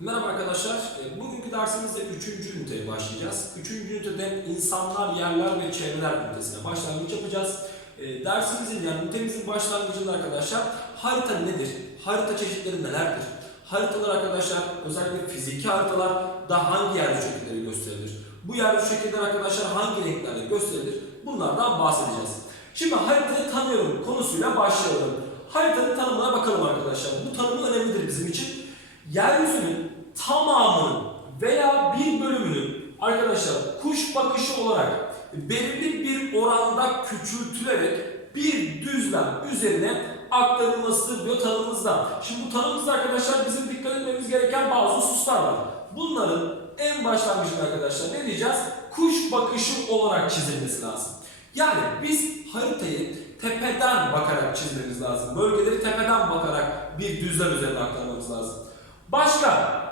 Merhaba arkadaşlar. E, Bugünkü dersimizde 3. üniteye başlayacağız. 3. ünitede insanlar, yerler ve çevreler ünitesine başlangıç yapacağız. E, Dersimizin yani ünitemizin başlangıcında arkadaşlar harita nedir? Harita çeşitleri nelerdir? Haritalar arkadaşlar özellikle fiziki haritalar da hangi yeryüzü şekilleri gösterilir? Bu yeryüzü şekilleri arkadaşlar hangi renklerle gösterilir? Bunlardan bahsedeceğiz. Şimdi haritayı tanıyorum konusuyla başlayalım. Haritanın tanımına bakalım arkadaşlar. Bu tanımı önemlidir bizim için. Yeryüzünün tamamının veya bir bölümünün arkadaşlar kuş bakışı olarak belirli bir oranda küçültülerek bir düzlem üzerine aktarılmasıdır diyor tanımımızda. Şimdi bu tanımımızda arkadaşlar bizim dikkat etmemiz gereken bazı hususlar var. Bunların en başlangıcında arkadaşlar ne diyeceğiz? Kuş bakışı olarak çizilmesi lazım. Yani biz haritayı tepeden bakarak çizmemiz lazım. Bölgeleri tepeden bakarak bir düzlem üzerine aktarmamız lazım. Başka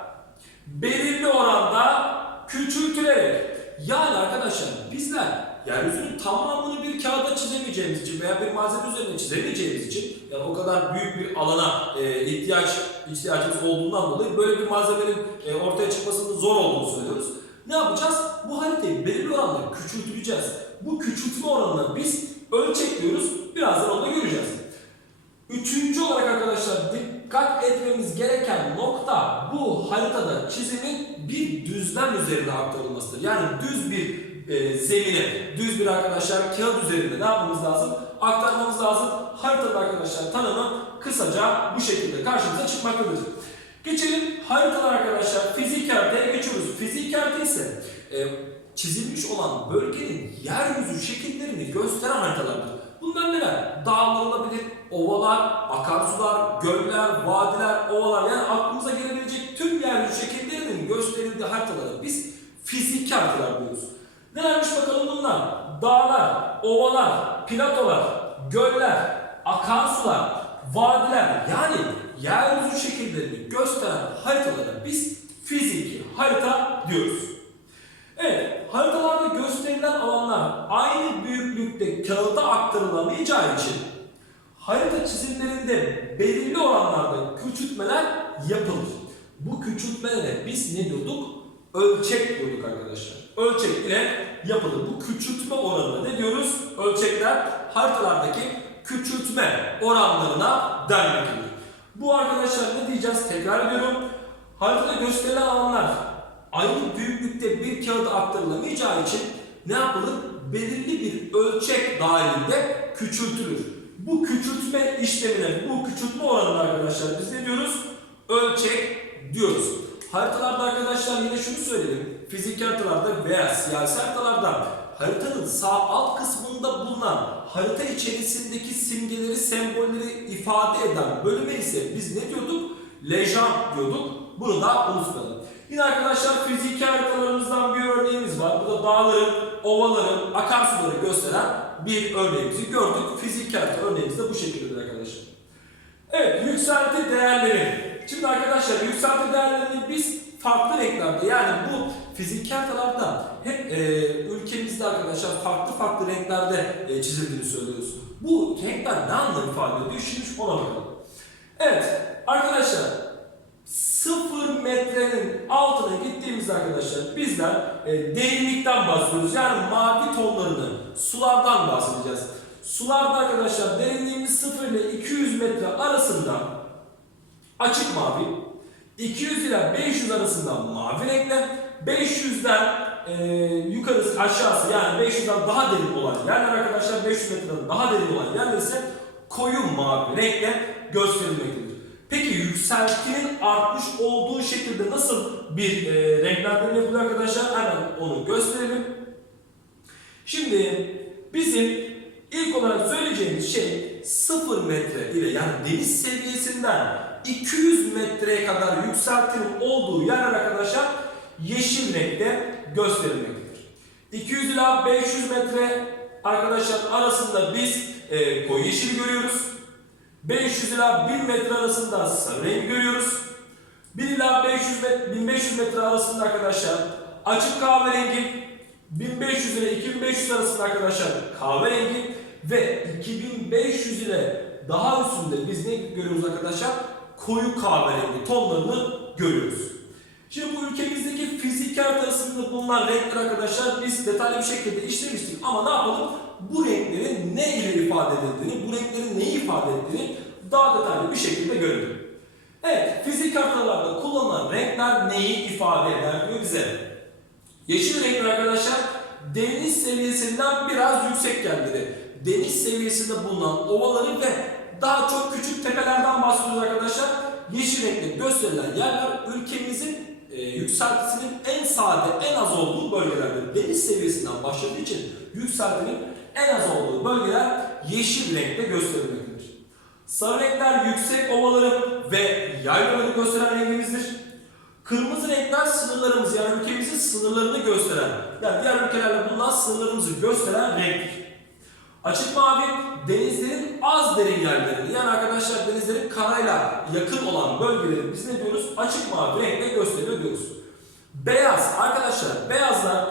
belirli oranda küçültülerek yani arkadaşlar bizler yeryüzünün tamamını bir kağıda çizemeyeceğimiz için veya bir malzeme üzerine çizemeyeceğimiz için yani o kadar büyük bir alana e, ihtiyaç ihtiyacımız olduğundan dolayı böyle bir malzemenin e, ortaya çıkmasının zor olduğunu söylüyoruz. Ne yapacağız? Bu haritayı belirli oranda küçülteceğiz. Bu küçültme oranına biz ölçek diyoruz. Birazdan onu da göreceğiz. Üçüncü olarak arkadaşlar dikkat etmemiz gereken nokta bu haritada çizimin bir düzlem üzerine aktarılmasıdır. Yani düz bir e, zemine, düz bir arkadaşlar kağıt üzerinde ne yapmamız lazım? Aktarmamız lazım. Haritada arkadaşlar tanımı kısaca bu şekilde karşımıza çıkmaktadır. Geçelim haritalar arkadaşlar. Fizik haritaya geçiyoruz. Fizik harita ise e, çizilmiş olan bölgenin yeryüzü şekillerini gösteren haritalardır. Bunlar neler? Ovalar, akarsular, göller, vadiler, ovalar yani aklımıza gelebilecek tüm yeryüzü şekillerinin gösterildiği haritalara biz fiziki haritalar diyoruz. Nelermiş bakalım bunlar? Dağlar, ovalar, platolar, göller, akarsular, vadiler yani yeryüzü şekillerini gösteren haritalara biz fiziki harita diyoruz. Evet, haritalarda gösterilen alanlar aynı büyüklükte kağıda aktarılamayacağı için harita çizimlerinde belirli oranlarda küçültmeler yapılır. Bu küçültmelere biz ne diyorduk? Ölçek diyorduk arkadaşlar. Ölçek ile yapılır. Bu küçültme oranına ne diyoruz? Ölçekler haritalardaki küçültme oranlarına denmektedir. Bu arkadaşlar ne diyeceğiz? Tekrar ediyorum. Haritada gösterilen alanlar aynı büyüklükte bir kağıda aktarılamayacağı için ne yapılır? Belirli bir ölçek dahilinde küçültülür. Bu küçültme işlemine, bu küçültme oranına arkadaşlar biz ne diyoruz? Ölçek diyoruz. Haritalarda arkadaşlar yine şunu söyleyelim. Fizik haritalarda veya siyasi haritalarda haritanın sağ alt kısmında bulunan harita içerisindeki simgeleri, sembolleri ifade eden bölüme ise biz ne diyorduk? Lejant diyorduk. Bunu da unutmayalım. Yine arkadaşlar fiziki haritalarımızdan bir örneğimiz var. Bu da dağların, ovaların, akarsuları gösteren bir örneğimizi gördük. Fiziki harita örneğimiz de bu şekildedir arkadaşlar. Evet, yükselti değerleri. Şimdi arkadaşlar yükselti değerlerini biz farklı renklerde yani bu fiziki haritalarda hep e, ülkemizde arkadaşlar farklı farklı renklerde e, çizildiğini söylüyoruz. Bu renkler ne anlam ifade ediyor? Şimdi ona bakalım. Evet arkadaşlar sıfır metrenin altına gittiğimizde arkadaşlar bizler e, derinlikten bahsediyoruz. Yani mavi tonlarını sulardan bahsedeceğiz. Sularda arkadaşlar derinliğimiz 0 ile 200 metre arasında açık mavi, 200 ile 500 arasında mavi renkle, 500'den e, yukarısı aşağısı yani 500'den daha derin olan yerler arkadaşlar 500 metreden daha derin olan yerler ise koyu mavi renkle gösterilmektedir. Peki yükseltinin artmış olduğu şekilde nasıl bir e, renklendirme yapılıyor arkadaşlar? Hemen onu gösterelim. Şimdi bizim ilk olarak söyleyeceğimiz şey 0 metre ile yani deniz seviyesinden 200 metreye kadar yükseltinin olduğu yerler arkadaşlar yeşil renkte gösterilmektedir. 200 ila 500 metre arkadaşlar arasında biz e, koyu yeşil görüyoruz. 500 ila 1000 metre arasında sarı renk görüyoruz. 1 ila 500 metre, 1500 metre arasında arkadaşlar açık kahverengi, 1500 ile 2500 arasında arkadaşlar kahverengi ve 2500 ile daha üstünde biz ne görüyoruz arkadaşlar? Koyu kahverengi tonlarını görüyoruz. ülkemizdeki fizik haritasında bulunan renkler arkadaşlar biz detaylı bir şekilde işlemiştik ama ne yapalım? Bu renklerin ne ile ifade edildiğini, bu renklerin neyi ifade ettiğini daha detaylı bir şekilde görelim. Evet, fizik haritalarda kullanılan renkler neyi ifade eder diyor bize. Yeşil renkler arkadaşlar seviyesinden biraz yüksek yerleri, deniz seviyesinde bulunan ovaları ve daha çok küçük tepelerden bahsediyoruz arkadaşlar. Yeşil renkle gösterilen yerler ülkemizin e, yükseltisinin en sade, en az olduğu bölgelerdir. Deniz seviyesinden başladığı için yükseltinin en az olduğu bölgeler yeşil renkle gösterilmektedir. Sarı renkler yüksek ovaları ve yaylaları gösteren rengimizdir. Kırmızı renkler sınırlarımızı yani ülkemizin sınırlarını gösteren, yani diğer ülkelerle bulunan sınırlarımızı gösteren renktir. Açık mavi denizlerin az derin yerlerini yani arkadaşlar denizlerin karayla yakın olan bölgeleri biz ne diyoruz? Açık mavi renkle gösteriyor diyoruz. Beyaz arkadaşlar beyazlar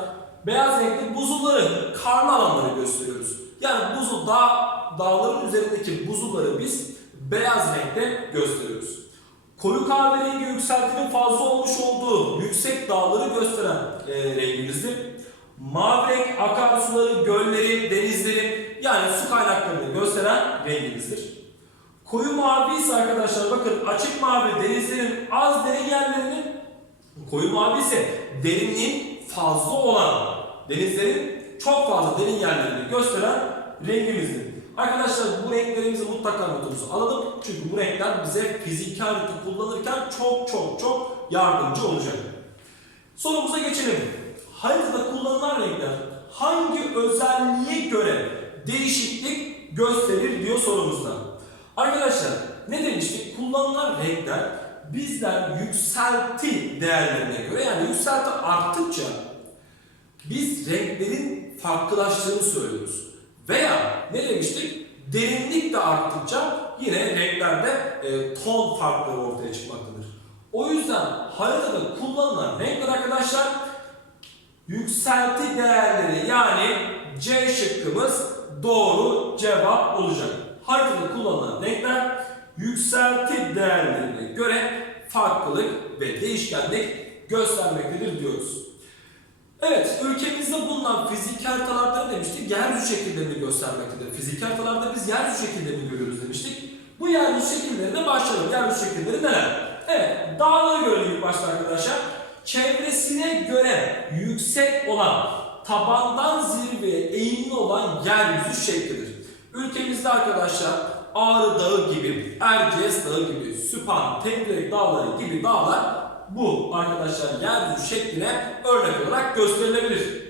beyaz renkli buzulları, karlı alanları gösteriyoruz. Yani buzul dağ, dağların üzerindeki buzulları biz beyaz renkte gösteriyoruz. Koyu kahverengi yükseltinin fazla olmuş olduğu yüksek dağları gösteren e, rengimizdir. Mavi renk akarsuları, gölleri, denizleri yani su kaynaklarını gösteren rengimizdir. Koyu mavi ise arkadaşlar bakın açık mavi denizlerin az derin yerlerinin koyu mavi ise derinliğin fazla olan denizlerin çok fazla derin yerlerini gösteren rengimizdir. Arkadaşlar bu renklerimizi mutlaka notumuzu alalım. Çünkü bu renkler bize fiziki harita kullanırken çok çok çok yardımcı olacak. Sorumuza geçelim. Haritada kullanılan renkler hangi özelliğe göre değişiklik gösterir diyor sorumuzda. Arkadaşlar ne demiştik? Kullanılan renkler bizden yükselti değerlerine göre yani yükselti arttıkça biz renklerin farklılaştığını söylüyoruz. Veya ne demiştik? Derinlik de arttıkça yine renklerde e, ton farkları ortaya çıkmaktadır. O yüzden haritada kullanılan renkler arkadaşlar yükselti değerleri yani C şıkkımız doğru cevap olacak. Haritada kullanılan renkler yükselti değerlerine göre farklılık ve değişkenlik göstermektedir diyoruz. Evet, ülkemizde bulunan fizik haritalarda demiştik, yeryüzü şekillerini göstermektedir. Fizik haritalarda biz yeryüzü şekillerini görüyoruz demiştik. Bu yeryüzü şekillerine başlayalım. Yeryüzü şekilleri neler? Evet, dağları görelim ilk başta arkadaşlar. Çevresine göre yüksek olan, tabandan zirveye eğimli olan yeryüzü şeklidir. Ülkemizde arkadaşlar Ağrı Dağı gibi, Erciyes Dağı gibi, Süphan, Tengrek Dağları gibi dağlar bu arkadaşlar yeryüzü şekline örnek olarak gösterilebilir.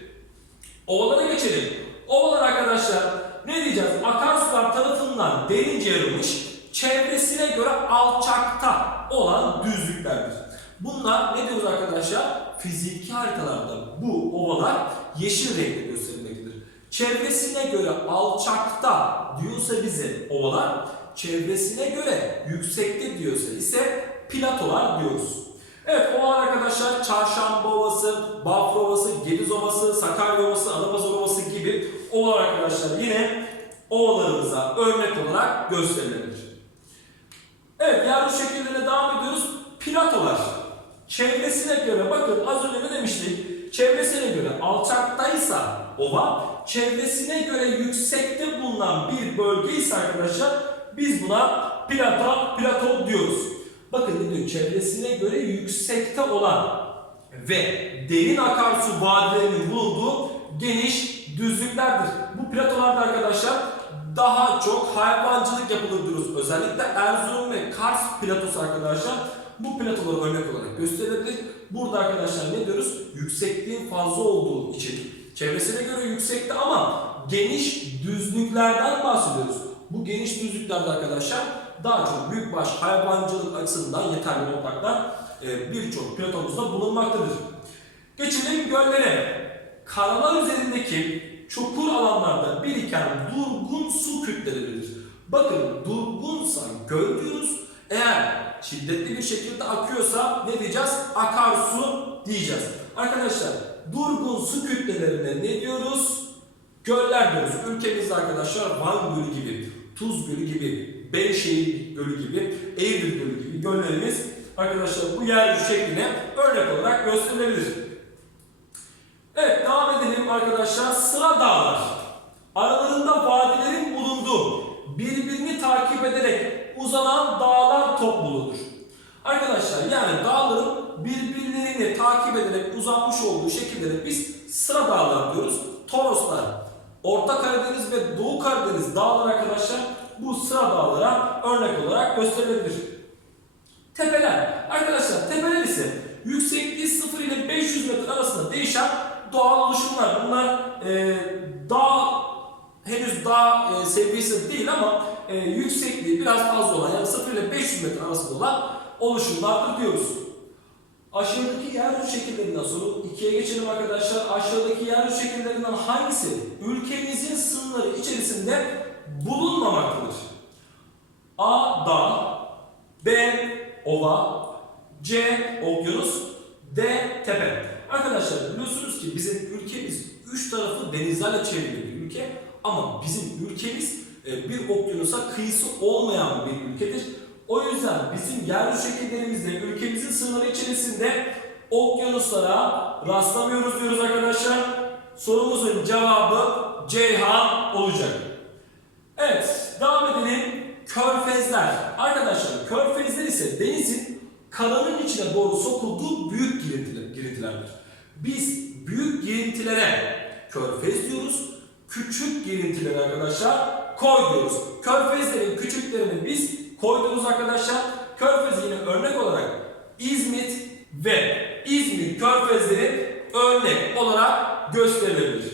Ovalara geçelim. Ovalar arkadaşlar ne diyeceğiz? Akarsular tarafından derince yarılmış, çevresine göre alçakta olan düzlüklerdir. Bunlar ne diyoruz arkadaşlar? Fiziki haritalarda bu ovalar yeşil renkle gösterilmektedir. Çevresine göre alçakta diyorsa bize ovalar, çevresine göre yüksekte diyorsa ise platolar diyoruz. Evet ovalar arkadaşlar Çarşamba Ovası, Bafra Ovası, Gediz Ovası, Sakarya Ovası, Adapazarı Ovası gibi ovalar arkadaşlar yine ovalarımıza örnek olarak gösterilebilir. Evet yeryüzü şekillerine devam ediyoruz. Platolar. Çevresine göre bakın az önce ne demiştik? Çevresine göre alçaktaysa ova, çevresine göre yüksekte bulunan bir bölge ise arkadaşlar biz buna plato, plato diyoruz. Bakın ne diyor? Çevresine göre yüksekte olan ve derin akarsu vadilerinin bulunduğu geniş düzlüklerdir. Bu platolarda arkadaşlar daha çok hayvancılık yapılır. Özellikle Erzurum ve Kars platosu arkadaşlar bu platoları örnek olarak gösterilebilir. Burada arkadaşlar ne diyoruz? Yüksekliğin fazla olduğu için çevresine göre yüksekte ama geniş düzlüklerden bahsediyoruz. Bu geniş düzlüklerde arkadaşlar daha çok büyükbaş hayvancılık açısından yeterli topraklar e, birçok platomuzda bulunmaktadır. Geçelim göllere. Karalar üzerindeki çukur alanlarda biriken durgun su kütleleridir. Bakın durgunsa göl diyoruz. Eğer şiddetli bir şekilde akıyorsa ne diyeceğiz? Akarsu diyeceğiz. Arkadaşlar durgun su kütlelerine ne diyoruz? Göller diyoruz. Ülkemizde arkadaşlar Van Gölü gibi, Tuz Gölü gibi, Beyşehir Gölü gibi, Eğirdir Gölü gibi göllerimiz arkadaşlar bu yeryüzü şekline örnek olarak gösterilebilir. Evet devam edelim arkadaşlar. Sıra dağlar. Aralarında vadilerin bulunduğu, birbirini takip ederek uzanan dağlar topluluğudur. Arkadaşlar yani dağların birbirlerini takip ederek uzanmış olduğu şekillere biz sıra dağlar diyoruz. Toroslar, Orta Karadeniz ve Doğu Karadeniz dağları arkadaşlar bu sıra dağlara örnek olarak gösterilebilir. Tepeler. Arkadaşlar tepeler ise yüksekliği 0 ile 500 metre arasında değişen doğal oluşumlar. Bunlar e, dağ henüz dağ e, seviyesi değil ama e, yüksekliği biraz fazla olan yani 0 ile 500 metre arasında olan oluşumlardır diyoruz. Aşağıdaki yeryüzü şekillerinden sonra ikiye geçelim arkadaşlar. Aşağıdaki yeryüzü şekillerinden hangisi ülkemizin sınırları içerisinde bulunmamaktadır? A. Dağ B. Ova C. Okyanus D. Tepe Arkadaşlar biliyorsunuz ki bizim ülkemiz üç tarafı denizlerle çevrili bir ülke ama bizim ülkemiz e, bir okyanusa kıyısı olmayan bir ülkedir. O yüzden bizim yeryüzü şekillerimizde ülkemizin sınırları içerisinde okyanuslara rastlamıyoruz diyoruz arkadaşlar. Sorumuzun cevabı Ceyhan olacak. Evet, devam edelim. Körfezler. Arkadaşlar, körfezler ise denizin karanın içine doğru sokulduğu büyük girintiler, girintilerdir. Biz büyük girintilere körfez diyoruz. Küçük girintilere arkadaşlar koy diyoruz. Körfezlerin küçüklerini biz koy diyoruz arkadaşlar. Körfez yine örnek olarak İzmit ve İzmir körfezleri örnek olarak gösterilebilir.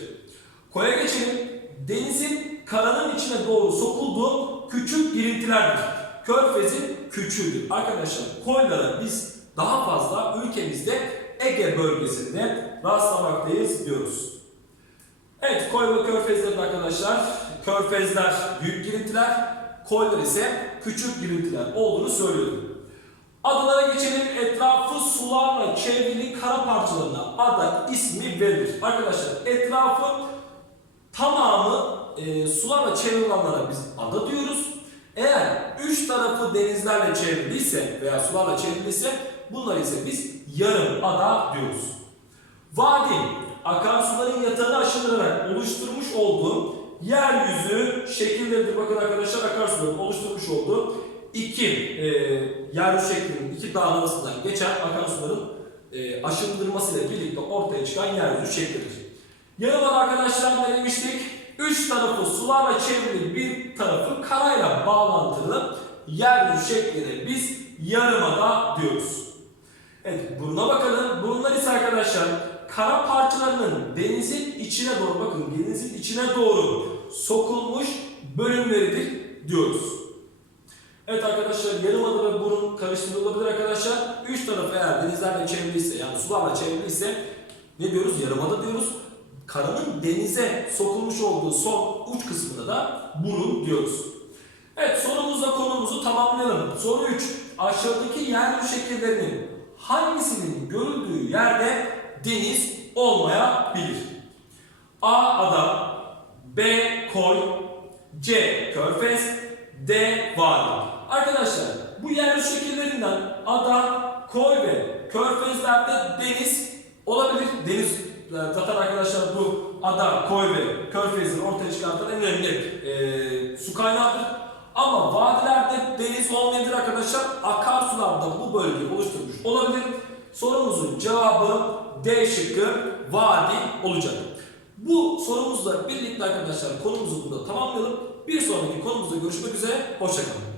Koya geçelim. Denizin karanın içine doğru sokulduğu küçük girintilerdir. Körfezin küçüğüdür. Arkadaşlar koylara biz daha fazla ülkemizde Ege bölgesinde rastlamaktayız diyoruz. Evet koy ve körfezlerin arkadaşlar körfezler büyük girintiler, koylar ise küçük girintiler olduğunu söylüyorum. Adalara geçelim. Etrafı sularla çevrili kara parçalarına ada ismi verilir. Arkadaşlar etrafı tamamı e, sularla çevrili olanlara biz ada diyoruz. Eğer üç tarafı denizlerle çevriliyse veya sularla çevriliyse bunlar ise biz yarım ada diyoruz. Vadi, akarsuların yatağını aşındırarak oluşturmuş olduğu yeryüzü şekilleridir. Bakın arkadaşlar akarsuların oluşturmuş olduğu iki e, yeryüzü şeklinin iki dağın arasından geçen akarsuların e, aşındırmasıyla birlikte ortaya çıkan yeryüzü şeklidir. Yarımada arkadaşlar ne demiştik? Üç tarafı sularla çevrili bir tarafı karayla bağlantılı yeryüzü şekline biz yarımada diyoruz. Evet buruna bakalım. Burunlar ise arkadaşlar kara parçalarının denizin içine doğru bakın denizin içine doğru sokulmuş bölümleridir diyoruz. Evet arkadaşlar yarımada ve burun karıştırılabilir arkadaşlar. Üç tarafı eğer denizlerle çevriliyse yani sularla çevriliyse ne diyoruz? Yarımada diyoruz. Karanın denize sokulmuş olduğu son uç kısmında da burun diyoruz. Evet sorumuzla konumuzu tamamlayalım. Soru 3. Aşağıdaki yeryüzü şekillerinin hangisinin görüldüğü yerde deniz olmayabilir? A. Ada B. Koy C. Körfez D. Vadi Arkadaşlar bu yeryüzü şekillerinden ada, koy ve körfezlerde deniz olabilir. Deniz zaten arkadaşlar bu ada, koy körfezin ortaya çıkartan en önemli e, su kaynağıdır. Ama vadilerde deniz olmayabilir arkadaşlar. Akarsularda bu bölgeyi oluşturmuş olabilir. Sorumuzun cevabı D şıkkı vadi olacak. Bu sorumuzla birlikte arkadaşlar konumuzu burada tamamlayalım. Bir sonraki konumuzda görüşmek üzere. Hoşçakalın.